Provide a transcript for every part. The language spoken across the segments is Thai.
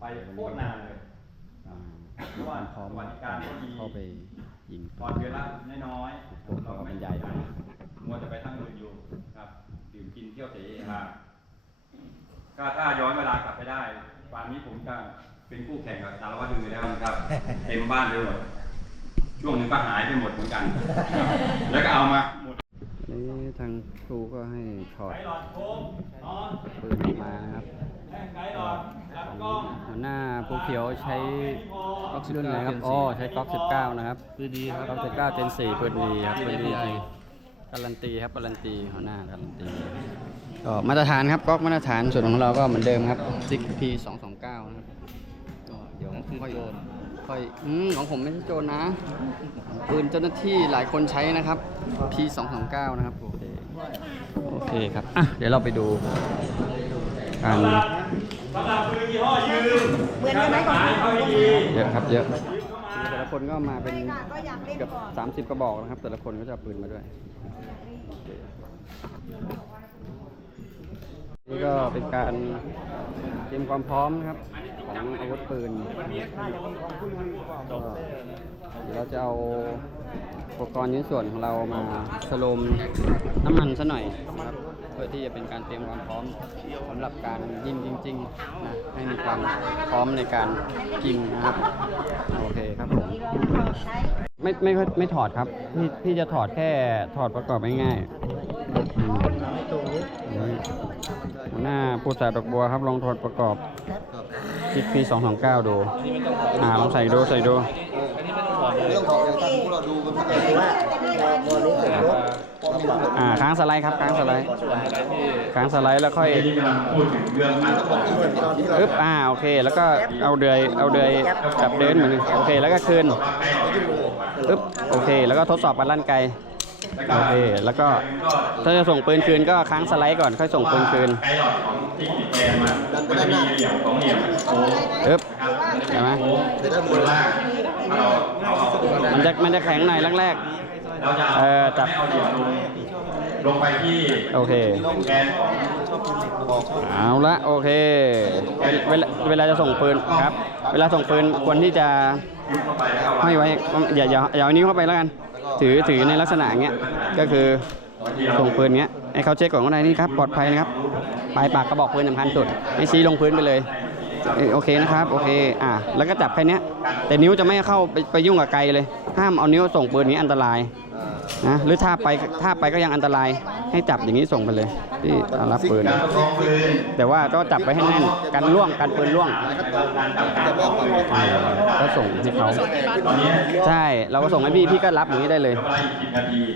ไปโคตรนานเลยอ่าเพราะว่าพร้อมสวัสดิการก็ดีเข้าไปยิงพอเดือนละน้อยๆผมก็บรรยายไปมัวจะไปทั้งอื่นอยู่ครับดื่มกินเที่ยวเตะมาก็ถ้าย้อนเวลากลับไปได้ป่านนี้ผมจะเป็นคู่แข่งกับสารวัตรดูแล้วนะครับ เต็มบ้านเลยหมดช่วงหนึงก็หายไปหมดเหมือนกัน แล้วก็เอามาหมดนี่ทางครูก็ให้ถอดไกหลอดโค้งนอนปืนออกมานะครับไก หลอดรับกล้องหัวหน้าภูเขียวใช้ก๊อกรุ่นอะไรครับอ๋อใช้ก๊อก19 นะครับปืนดีครับก๊อก19 Gen 4ปืนดีครับปืนดีจริงการันตีครับการันตีหัวหน้าการันตีก็มาตรฐานครับก๊อกมาตรฐานส่วนของเราก็เหมือนเดิมครับ 6P 229นะครับก็เดี๋ยวค่อยค่อยอืมของผมไม่ใช่โจรนะปืนเจ้าหน้าที่หลายคนใช้นะครับ P 229 นะครับโอเคโอเคครับอะเดี๋ยวเราไปดูการ สำหรับปืนยี่ห้อยืนเหมือนกันไหมของคุณเขาดีเยอะครับเยอะแต่ละคนก็มาเป็นใช่ค่ะก็อยากเล่นเกือบก่อน สามสิบกระบอกนะครับ แต่ละคนก็จะเอาปืนมาด้วย นี่ก็เป็นการเตรียมความพร้อมนะครับ ของอาวุธปืนก็เดี๋ยวเราจะเอาอุปกรณ์ชิ้นส่วนของเรามาสโลมน้ำมันซะหน่อยนะครับเพื่อที่จะเป็นการเตรียมความพร้อมสำหรับการยิงจริงๆนะให้มีความพร้อมในการยิงนะครับโอเคครับผมไม่ไม่ค่อยไม่ถอดครับพี่พี่จะถอดแค่ถอดประกอบง่ายๆอืมหัวหน้าผู้สาดอกบัวครับลองถอดประกอบคิดปีสองสองเก้าดูอ่าลองใส่ดูใส่ดูเรื่องของอย่างที่พวกเราดูกันผ่านว่าพ อรู้สึกรถอ่าค้างสไลด์ครับค้างสไลด์ค้างสไลด์แล้วค่อยที่กำลังพูดถึงเรื่องมันอึ๊บอ่าโอเค แล้วก็เอาเดือยเอาเดือยจับเดินเหมือนกันโอเคแล้วก็คืนอึ๊บโอเค แล้วก็ทดสอบการลั่นไกลโอเคแล้วก็ถ้าจะส่งปืนคืนก็ค้างสไลด์ก่อนค่อยส่งปืนคืนไกหลอดของที่ติดแกนมันมันจะมีเหลี่ยมของเหลี่ยมโค้งอึ๊บเห็นไหม โค้งเสร็จแล้วหมดล่างเราเราเอามันจะมันจะแข็งหน่อยแรก เราจะเออจับเอาเหลี่ยมลงลงไปที่ๆ โอเค แกนของ เอาละโอเคเวลาเวลาจะส่งปืนครับ เวลาส่งปืนควรที่จะยุบเข้าไปแล้วเอาห้อยไว้อย่าอย่าอย่าเอานิ้วเข้าไปแล้วกัน ถือถือในลักษณะอย่างเงี้ยก็คือส่งปืนเงี้ยให้เขาเช็คก่อนว่าในนี่ครับปลอดภัยนะครับปลายปากกระบอกปืนสำคัญสุดให้ชี้ลงพื้นไปเลย โอเคนะครับโอเคอะแล้วก็จับแค่นี้แต่นิ้วจะไม่เข้าไปไปยุ่งกับไกลเลย ห้ามเอานิ้วส่งปืนนี้อันตรายนะหรือถ้าไปถ้าไปก็ยังอันตราย ให้จับอย่างนี้ส่งไปเลยที่รับปืน แต่ว่าก็จับไปให้แน่นกันล่วงกันปืนล่วงก็ส่งให้เขาใช่เราก็ส่งให้พี่พี่ก็รับอย่างนี้ได้เลย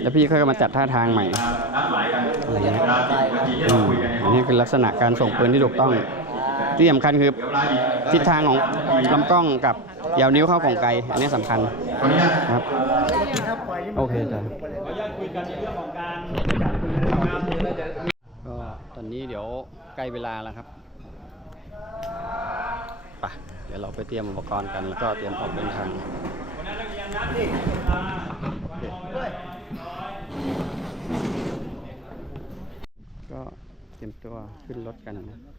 แล้วพี่ค่อยมาจัดท่าทางใหม่อะไรเงี้ยอันนี้คือลักษณะการส่งปืนที่ถูกต้อง ที่สำคัญคือทิศทางของลำกล้องกับยาวนิ้วเข้ากล่องไกลอันนี้สำคัญครับโอเคจ้ะขออนุญาก็ตอนนี้เดี๋ยวใกล้เวลาแล้วครับไปเดี๋ยวเราไปเตรียมอุปกรณ์กัน แล้วก็เตรียมออกเดินทางก็เตรียมตัวขึ้นรถกันนะ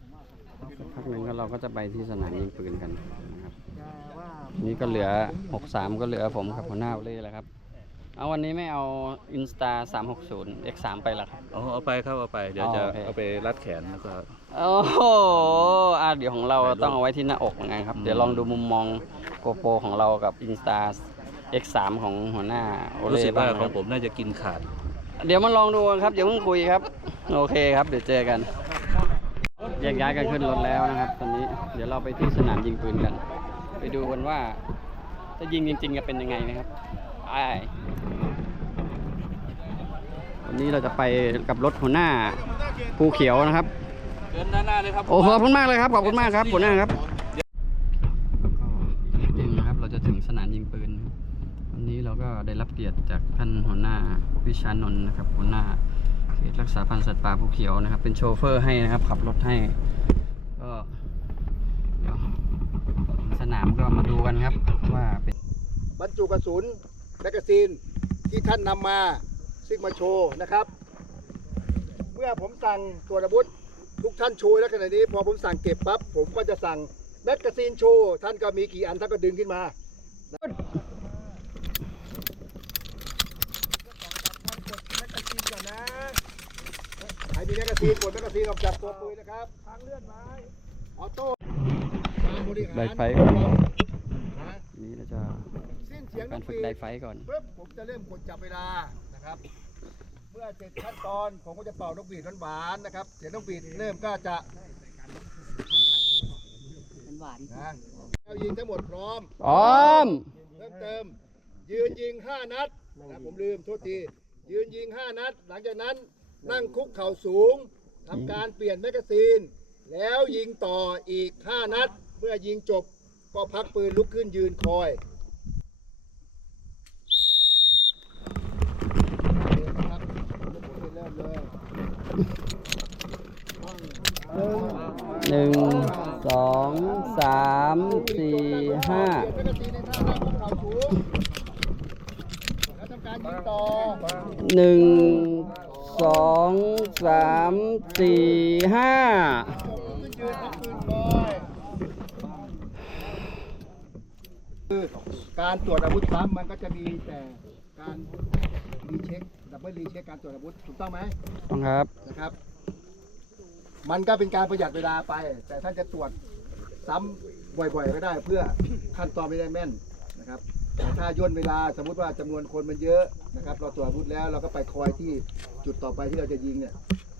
พักหนึ่งก็เราก็จะไปที่สนามยิงปืนกันนะครับ นี่ก็เหลือ 63 ก็เหลือผมกับหัวหน้าเล่แล้วครับ เอาวันนี้ไม่เอา Insta 360 X3 ไปละครับ เอาเอาไปครับเอาไป เดี๋ยวจะอ๋อโอเค เอาไปรัดแขนแล้วก็ โอ้โหอะเดี๋ยวของเราต้องเอาไว้ที่หน้าอกเหมือนกันครับอืมเดี๋ยวลองดูมุมมองโกโปรของเรากับ Insta X3 ของหัวหน้าโอรู้เล่สึกบ้าว่างคขอรังบผมน่าจะกินขาด เดี๋ยวมาลองดูกันครับอย่าเพิ่งคุยครับ โอเคครับ เดี๋ยวเจอกัน แยกย้ายกันขึ้นรถแล้วนะครับ ตอนนี้เดี๋ยวเราไปที่สนามยิงปืนกัน ไปดูกันว่าถ้ายิงจริงๆจะเป็นยังไงนะครับไปวันนี้เราจะไปกับรถหัวหน้าภูเขียวนะครับเดินด้านหน้าเลยครับโอ้ขอบคุณมากเลยครับขอบคุณมากครับหัวหน้าครับก็จริงนะครับเราจะถึงสนามยิงปืนนะครับวันนี้เราก็ได้รับเกียรติจากท่านหัวหน้าวิชานนท์นะครับหัวหน้าเขต รักษาพันธุ์สัตว์ป่าภูเขียวนะครับ เป็นโชเฟอร์ให้นะครับ ขับรถให้ ก็เดี๋ยวสนามก็มาดูกันครับว่าเป็นบรรจุกระสุนแมกกาซีนที่ท่านนำมาซึ่งมาโชว์นะครับ เมื่อผมสั่งตรวอาวุธทุกท่านโชว์แล้วขณะนี้ พอผมสั่งเก็บปั๊บผมก็จะสั่งแมกกาซีนโชว์ท่านก็มีกี่อันท่านก็ดึงขึ้นมาใครมี แมกกาซีนกดแมกกาซีนออกจากตัวปืนนะครับทางเลื่อนไม้ออโต้การบริหารไดไฟก่อนนะนี่เราจะสิ้นเสียงการฝึกไดไฟก่อนปุ๊บผมจะเริ่มกดจับเวลานะครับเมื่อเสร็จขั้นตอนผมก็จะเป่านกหวีดหวานๆนะครับเสียงนกหวีดเริ่มก็จะมันหวานนะเรายิงทั้งหมดพร้อมพร้อมเพิ่มเติม ยืนยิง5นัดนะผมลืมโทษทียืนยิง5นัด หลังจากนั้น นั่งคุกเข่าสูงทำการเปลี่ยนแมกกาซีน แล้วยิงต่ออีก 5 นัด เมื่อยิงจบก็พักปืนลุกขึ้นยืนคอยนะครับเริ่มเลยหนึ่งสองสามสี่ห้าเปลี่ยนแมกกาซีนในท่านั่งคุกเข่าสูงแล้วทำการยิงต่อหนึ่ง สองสามสี่ห้าขึ้นยืนพักปืนคอยคือการตรวจอาวุธซ้ำมันก็จะมีแต่การรีเช็คดับเบิลรีเช็คการตรวจอาวุธถูกต้องไหมต้องครับ นะครับ มันก็เป็นการประหยัดเวลาไป แต่ท่านจะตรวจซ้ำบ่อยๆ ก็ได้เพื่อขั้นตอนไม่ได้แม่นนะครับ แต่ถ้าย่นเวลาสมมุติว่าจำนวนคนมันเยอะนะครับเราตรวจอาวุธแล้วเราก็ไปคอยที่จุดต่อไปที่เราจะยิงเนี่ย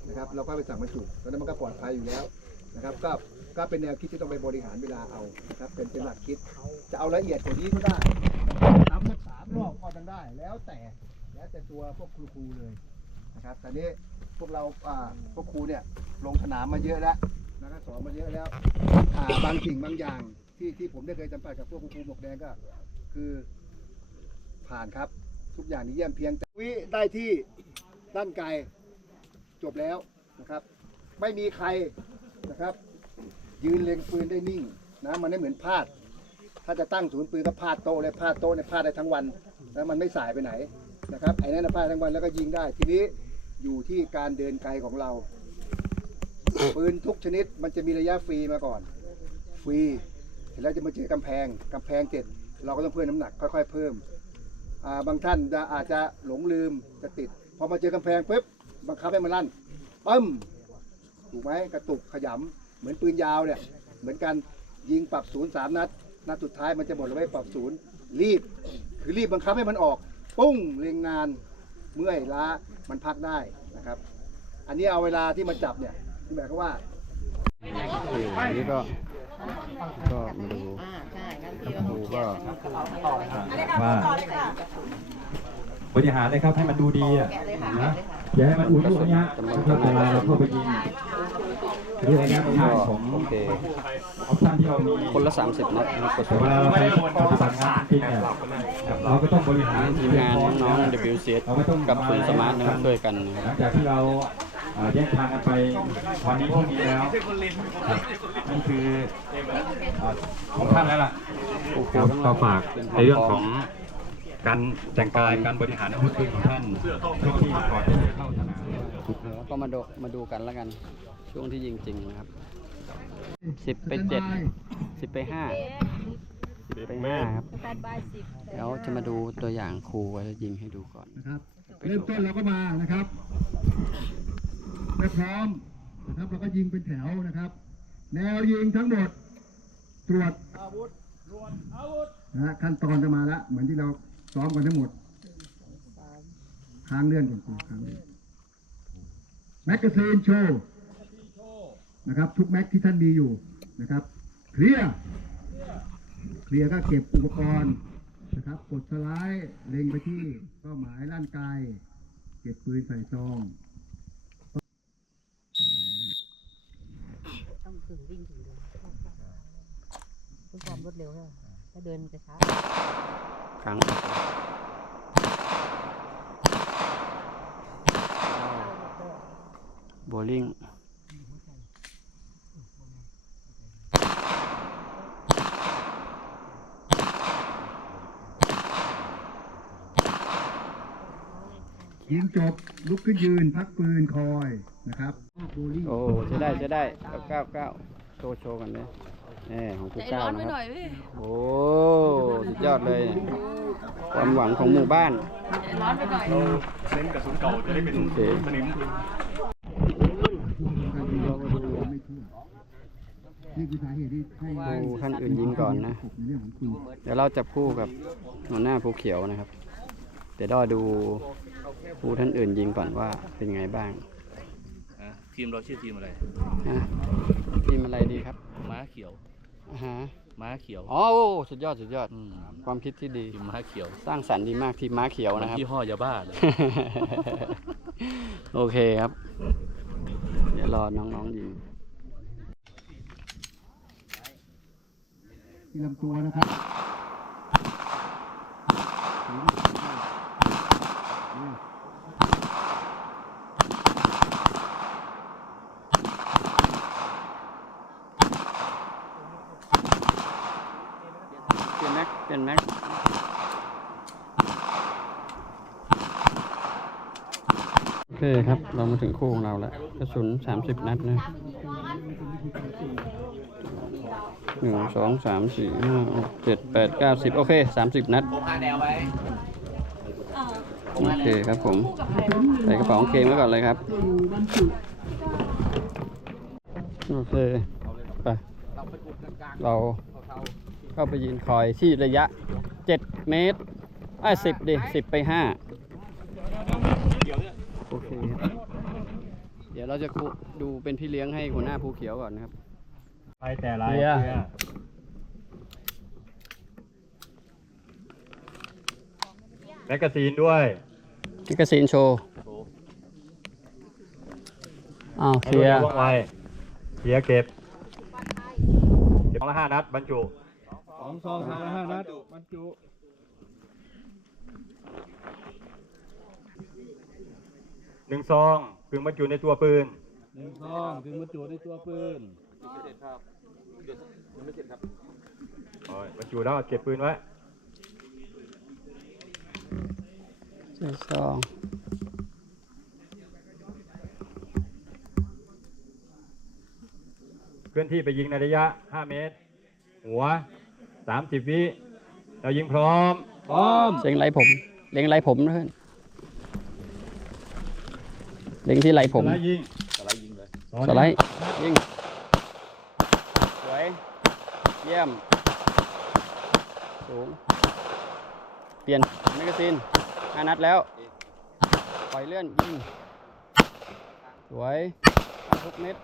นะครับเราก็ไปสั่งบรรจุตอนนั้นมันก็ปลอดภัยอยู่แล้วนะครับก็ก็เป็นแนวคิดที่ต้องไปบริหารเวลาเอานะครับเป็นเป็นหลักคิด จะเอาละเอียดกว่านี้ก็ได้ทำสักสามรอบก็ยังได้ แล้วแต่แล้วแต่ตัวพวกครูเลยนะครับแต่นี้พวกเราอ่าพวกครูเนี่ยลงสนามมาเยอะแล้วนะครับสอนมาเยอะแล้วอ่าบางสิ่งบางอย่างที่ที่ผมได้เคยสัมผัสกับพวกครูหมวกแดงก็ คือผ่านครับทุกอย่างนี้เยี่ยมเพียงแต่วิได้ที่ด้านไกลจบแล้วนะครับ ไม่มีใครนะครับ ยืนเล็งปืนได้นิ่งนะมันไม่เหมือนพลาด ถ้าจะตั้งศูนย์ปืนก็พลาดโตเลยพลาดโต๊ะเนี่ยพลาดได้ทั้งวัน แล้วมันไม่สายไปไหนนะครับไอ้นั่นพลาดทั้งวันแล้วก็ยิงได้ ทีนี้อยู่ที่การเดินไกลของเรา ปืนทุกชนิดมันจะมีระยะฟรีมาก่อน ฟรีเสร็จแล้วจะมาเจอกำแพงกำแพงเสร็จ เราก็ต้องเพิ่มน้ำหนักค่อยๆเพิ่มาบางท่านจะอาจจะหลงลืมจะติด พอมาเจอกำแพงปุ๊บบังคับให้มันลั่นปึ้มถูกไหมกระตุกขยำเหมือนปืนยาวเนี่ยเหมือนกันยิงปรับศูนย์สามนัดนัดสุดท้ายมันจะหมดแล้วไม่ปรับศูนย์รีบ คือรีบบังคับให้มันออก ปุ้งเล็งนานเมื่อยล้ามันพักได้นะครับ อันนี้เอาเวลาที่มาจับเนี่ยที่หมายความว่าอันนี้ ก็ก็มาดูดูก็ว่าบริหารเลยครับให้มันดูดีอะนะอย่าให้มันอุ่นอุ่นเนี้ยเวลาเราเข้าไปยิงเรื่องระยะทางของโอเคออปชั่นที่เรามีคนละ 30นัดนะครับกดแต่เวลาเราไปปฏิบัติงานจริงเนี่ยเราก็ต้องบริหารทีมงานน้องๆ WCS กับศูนย์สมาร์ทนะครับช่วยกันนะคหลัรับงจากที่เราเอ่อ แยกทางกันไปวันนี้พรุ่งนี้แล้วครับนั่นคือเอ่อของท่านแล้วล่ะครูครับทั้งหก็ลายฝากในเรื่องของการแต่งกายการบริหารอาวุธปืนของท่านทุกที่ก่อนที่จะเข้าสนามแล้วก็มาดูมาดูกันแล้วกัน ช่วงที่ยิงจริงนะครับสิบไปเจ็ดสิบไปห้าสิบไปห้าครับแปดบายสิบเดี๋ยวจะมาดูตัวอย่างครูไว้ยิงให้ดูก่อนนะครับเริ่มต้นเราก็มานะครับ เมื่อพร้อมนะครับเราก็ยิงเป็นแถวนะครับ แนวยิงทั้งหมดตรวจอาวุธตรวจอาวุธนะฮะขั้นตอนจะมาแล้วเหมือนที่เราซ้อมกันทั้งหมดค้างเลื่อนก่อนครูค้างเลื่อนแมกกาซีนโชว์นะครับ ทุกแม็กที่ท่านมีอยู่นะครับเคลียร์เคลียร์ก็เก็บอุปกรณ์นะครับกดสไลด์เล็งไปที่เป้าหมายร่างกายเก็บปืนใส่ซอง ต้องถึง วิ่งถึงเดินเพื่อความรวดเร็วเลยถ้าเดินจะช้าครั้งโบลิ่งยิงจบลุกขึ้นยืน พักปืนคอยนะครับโบลิ่ง โอ้จะได้จะได้เก้าเก้าเก้า โชว์โชว์กันเลยแน่ของผู้ใจเจ้าร้อนไปนะหคน่รัอบยพี่โอ้สุดยอดเลยความหวังของหมู่บ้าน ใจร้อนไปหน่อยโอเคดูท่านอื่นยิงก่อนนะเดี๋ยวเราจับคู่กับหัวหน้าภูเขียวนะครับ เดี๋ยวรอดูผู้ท่านอื่นยิงก่อนว่าเป็นไงบ้างอะ ทีมเราชื่อทีมอะไรฮะทีมอะไรดีครับม้าเขียวอ่าฮะม้าเขียวอ๋อสุดยอดสุดยอด อืมความคิดที่ดี ทีมม้าเขียวสร้างสรรค์ดีมากทีมม้าเขียวนะครับยี่ห้อยาบ้าเลย โอเคครับ เดี๋ยวรอน้องๆยิง ที่ลำตัวนะครับ เปลี่ยนแม็ กเปลี่ยนแม็กโอเคครับ เรามาถึงคู่ของเราแล้วกระสุน 30 นัดนะหนึ่งสองสามสี่ห้าหกเจ็ดแปดเก้าสิบโอเคสามสิบนัดโอเคครับผม ใส่กระเป๋ากางเกงไว้ก่อนเลยครับ โอเค ไป เรา เข้าไปยืนคอยที่ระยะ 7 เมตรไอ้สิบดิสิบไปห้าโอเคครับเดี๋ยวเราจะคุดูเป็นพี่เลี้ยงให้หัวหน้าภูเขียวก่อนนะครับ ไปแต่ไรเบียร์แมกกาซีนด้วยพิกาซีนโชว์อ้าวเคลียร์ว่องไวเคลียร์เก็บ เก็บละห้านัดบรรจุส องซองทางละห้านัดบรรจุหนึ่งซองกึ่งบรรจุในตัวปืนหนึ่งซองถึงบรรจุในตัวปืนโอ้ยบรรจุแล้วเก็บปืนไว้ใส่ซองเคลื่อนที่ไปยิงในระยะ 5 เมตร หัว 30วิเรายิงพร้อม พร้อมเล็งไรผม เล็งไรผมนะเพื่อนเล็งที่ไรผม สไลด์ยิง สไลด์ยิงเลยสไลด์ยิง สวย เยี่ยม สูง เปลี่ยนแมกกาซีนห้านัดแล้ว ปล่อยเลื่อนยิง สวยทุกเม็ด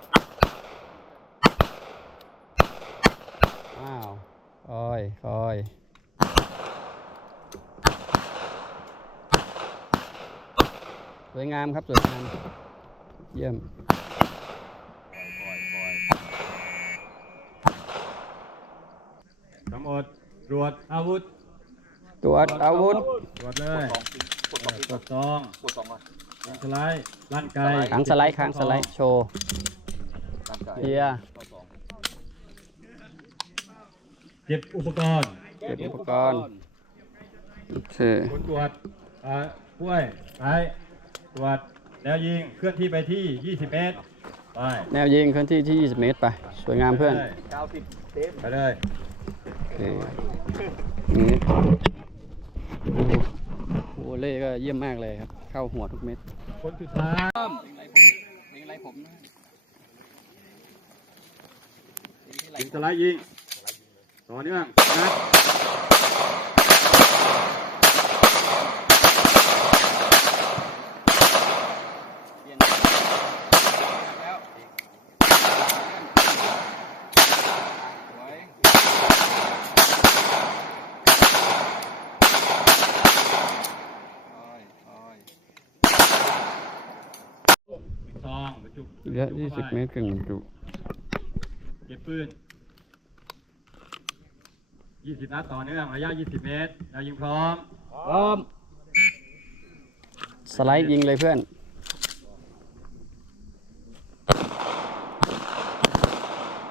อ้าว คอยคอยสวยงามครับสวยงาม เยี่ยมทั้งหมดตรวจอาวุธตรวจอาวุธตรวจเลยกดกดซองกดซองยิงสไลด์ลั่นไกค้างสไลด์ค้างสไลด์โชว์เฮีย เก็บอุปกรณ์เก็บอุปกรณ์โอเคผลตรวจอ่ากล้วยไปตรวจแล้วยิงเคลื่อนที่ไปที่ 20 เมตร ไปแนวยิงเคลื่อนที่ที่ 20 เมตรไป สวยงามเพื่อนไปเลยโอเคนี่โอ้โหเล่ก็เยี่ยมมากเลยครับ เข้าหัวทุกเม็ด คนสุดท้ายเล็งไรผมนะยิงสไลด์ยิง ต่อเนื่องนัดเปลี่ยนแล้วสวยคอยคอยซองบรรจุระยะ20 เมตรกึ่งจุ เก็บปืน 20 นัดต่อเนื่องระยะ 20 เมตรแล้วยิงพร้อม พร้อม สไลด์ยิงเลยเพื่อน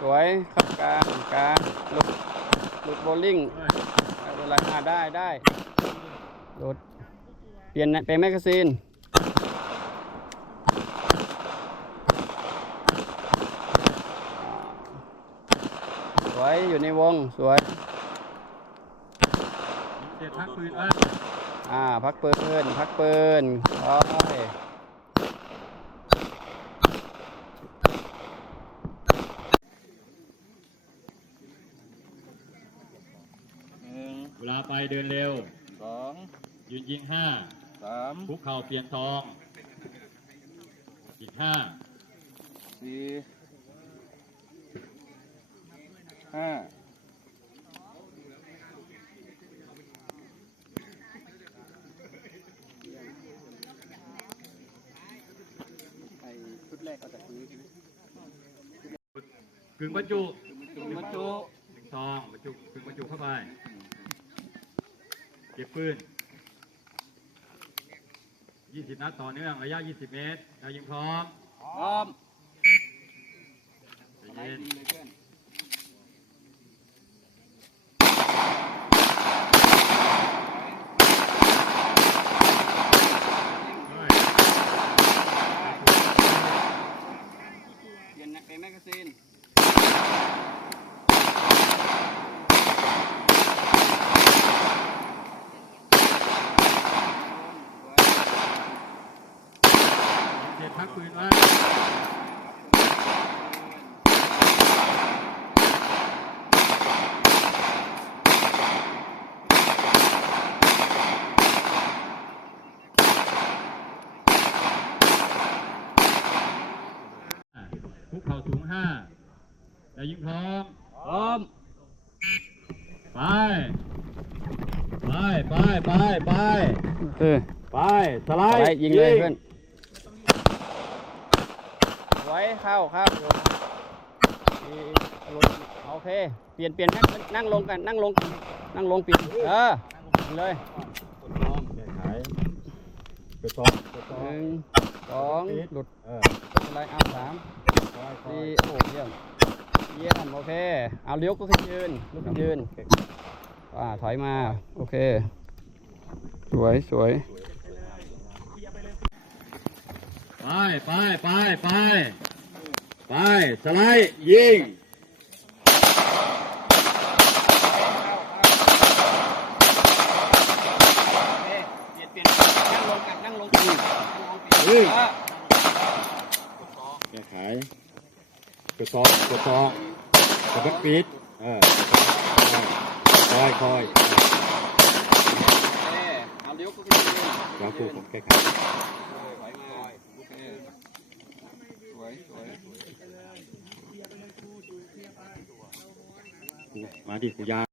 สวยครับกลางกลางหลุดหลุดโบลิ่งไม่เป็นไรอ่าได้ได้หลุดเปลี่ยนเป็นแมกกาซีนสวยอยู่ในวง สวย พักปืนว่าอ่าพักปืนพักปืนโอ้ยเวลาไปเดินเร็วสองยืนยิงห้าสามคุกเข่าเปลี่ยนทอง อีกห้าสี่ห้า กึ่งบรรจุกึ่งบรรจุหนึ่งซองบรรจุกึ่งบรรจุเข้าไป เก็บปืนยี่สิบนัดต่อเนื่องระยะยี่สิบเมตรดาวยิงพร้อม พร้อมใจเย็นเฮ้ย เปลี่ยนเป็นแมกกาซีน เสร็จพักปืนไว้อะคุกเข่าสูงห้าแล้วยิงพร้อม พร้อม ไป ไป ไป ไป ไป เออไปสไลไปด์ยิงเลยเพื่อนไว้เข้าครับอีหลุดโอเค เปลี่ยนเปลี่ยนนั่งนั่งลงกันนั่งลงกันนั่งลงเปลี่ยนเออยิงเลยขายกระสอบกระสหอบนึ่งสองหลุดเอออะไรเอาสามสี่โอ้เยี่ยมเยี่ยมโอเค เอาเลี้ยวก็ขึ้นยืนลุกขึ้นยืนอ่าถอยมา โอเค สวยสวยไปไปไปไปไปสไลด์ยิงเปลี่ยนเปลี่ยนนั่งลงกันนั่งลงกันนั่งลงเปลี่ยนเฮ้ยเออแก้ไขกระสอบกระสอบกระเบิดปิดเออคอยคอยโอเค เอาเลี้ยวก็ขึ้นยืนเดี๋ยวครูผมแก้ไขถอยมาโอเคสวยสวยมาดิคุยาน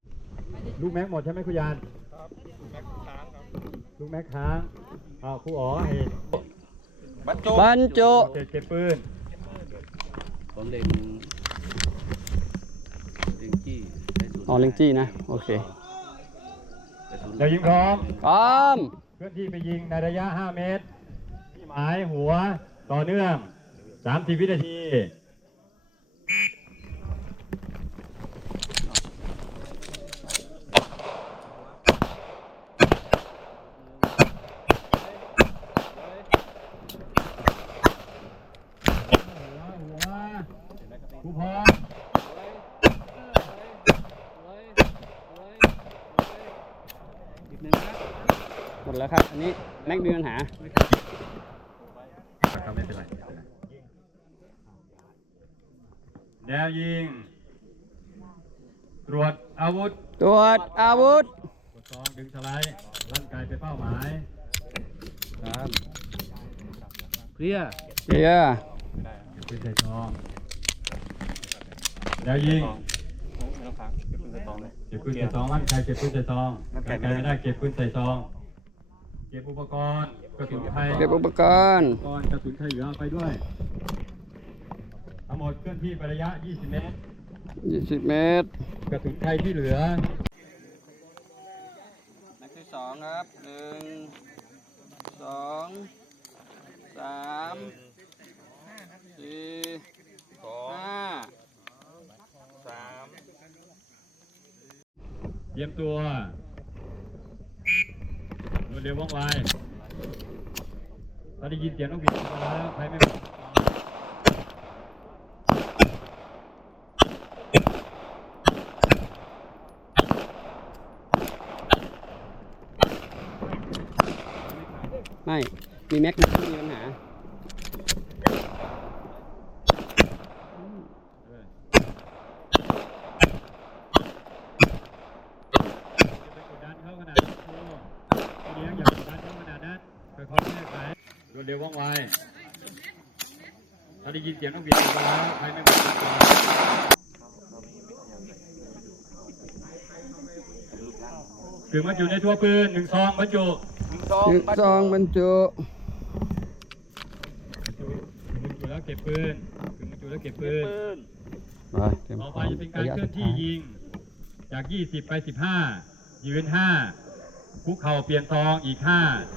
ลูกแม็กหมดใช่ไหมคุยานลูกแม็กค้างอ้าวครูอ๋อเห็นบรรจุเสร็จเก็บปืนผมเล็งเล็งจี้ได้ศูนย์อ๋อเล็งจี้นะ โอเคได้ศูน เดี๋ยวยิงพร้อม พร้อม เคลื่อนที่ไปยิงในระยะ 5 เมตรที่หมายหัวต่อเนื่อง 30 วินาที หัวหัวผู้พร้อม หมดแล้วครับ อันนี้แม็กมีปัญ หาครับไม่เป็นไรไม่เป็นไรแนวยิง ตรวจอาวุธตรวจอาวุธ กดซองดึงสไลด์ร่างกายเป็นเป้าหมายครับเคลียร์เคลียร์เก็บปืนใส่ซองแนวยิงเก็บปืนใส่ซองร่างกายเก็บปืนใส่ซองร่างกายไม่ได้เก็บปืนใส่ซองเก็บอุปกรณ์กระสุนไทยเก็บอุปกรณ์อุปกรณ์กระสุนไทยเหลือเอาไปด้วยทั้งหมดเคลื่อนที่ไประยะ 20 เมตร 20 เมตร กระสุนไทยที่เหลือแม็กที่สองครับหนึ่งสองสามสี่ห้าเตรียมตัวรว เรียวว่องไวเราได้ยินเสียงน้องบินมาแล้วใครไม่ไม่ มีแม็กซ์มีปัญ นเสียงต้องบิดตัวแล้วใครไม่บิดตัวคือบรรจุในตัวปืนหนึ่งซองบรรจุหนึ่งซองบรรจุบรรจุแล้วเก็บปืนคือบรรจุแล้วเก็บปืนไปเตรียมต่อพไปร้อมจะเป็นการระยะเคลื่สุอนดที่ท้ายยิง จาก 20 ไป 15 ยืน 5คุกเข่าเปลี่ยนซองอีก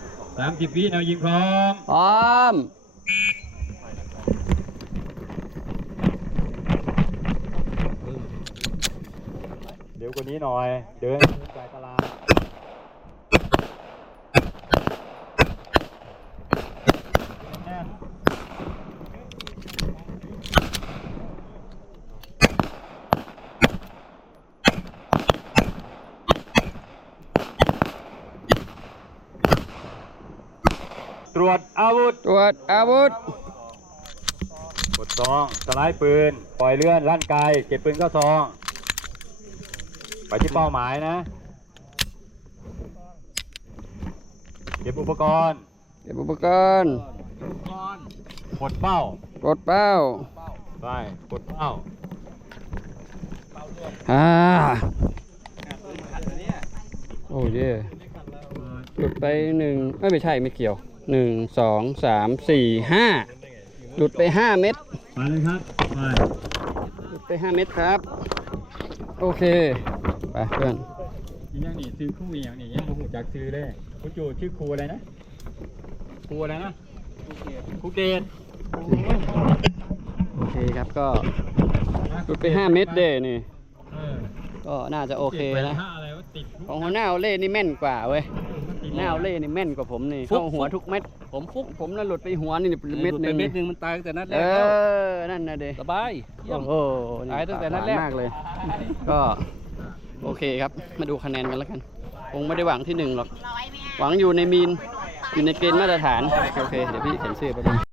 5 30 วิแนวยิงพร้อม พร้อม วกว่านี้หน่อย เดินจ่ายตลาดแน่นตรวจอาวุธ ตรวจอาวุธกดซอง สไลด์ปืน ปล่อยเลื่อนลั่นไกลเก็บปืนเข้าซอง ไปที่เป้าหมายนะ เก็บอุปกรณ์ เก็บอุปกรณ์กดเป้า กดเป้าไป กดเป้า อ่าโอ้เย่หลุดไปหนึ่งเอ้ยไม่ใช่ไม่เกี่ยวหนึ่งสองสามสี่ห้าหลุดไปห้าเม็ดมาเลยครับ ไป หลุดไปห้าเม็ดครับ โอเค ไปเพื่อนอีกอย่างนี่ซื้อคู่อีกอย่างนี่ยังบ่หูจักซื้อเลยคุณจูชื่อครูอะไรนะครูอะไรนะครูเกตโอเคครับก็หลุดไปห้าเม็ดเด้นี่เออก็น่าจะโอเคนะถ้าอะไรว่าติดของหัวหน้าเอาเล่นี่แม่นกว่าเว้ยติดหน้าเอาเล่นี่แม่นกว่าผมนี่ฟุกเข้าหัวทุกเม็ด ผมฟุกผมน่ะหลุดไปหัวนี่เม็ดหนึ่งเม็ดหนึ่งมันตายตั้งแต่นัดแรเอกแล้วอนั่นนะเด้สบายเยี่ยโอ้มโหตายตั้งแต่นัดแรกมากเลย ก็ โอเคครับ มาดูคะแนนกันแล้วกัน คงไม่ได้หวังที่หนึ่งหรอก หวังอยู่ในมีน อยู่ในเกณฑ์มาตรฐาน โอเค เดี๋ยวพี่เขียนชื่อไปบนึง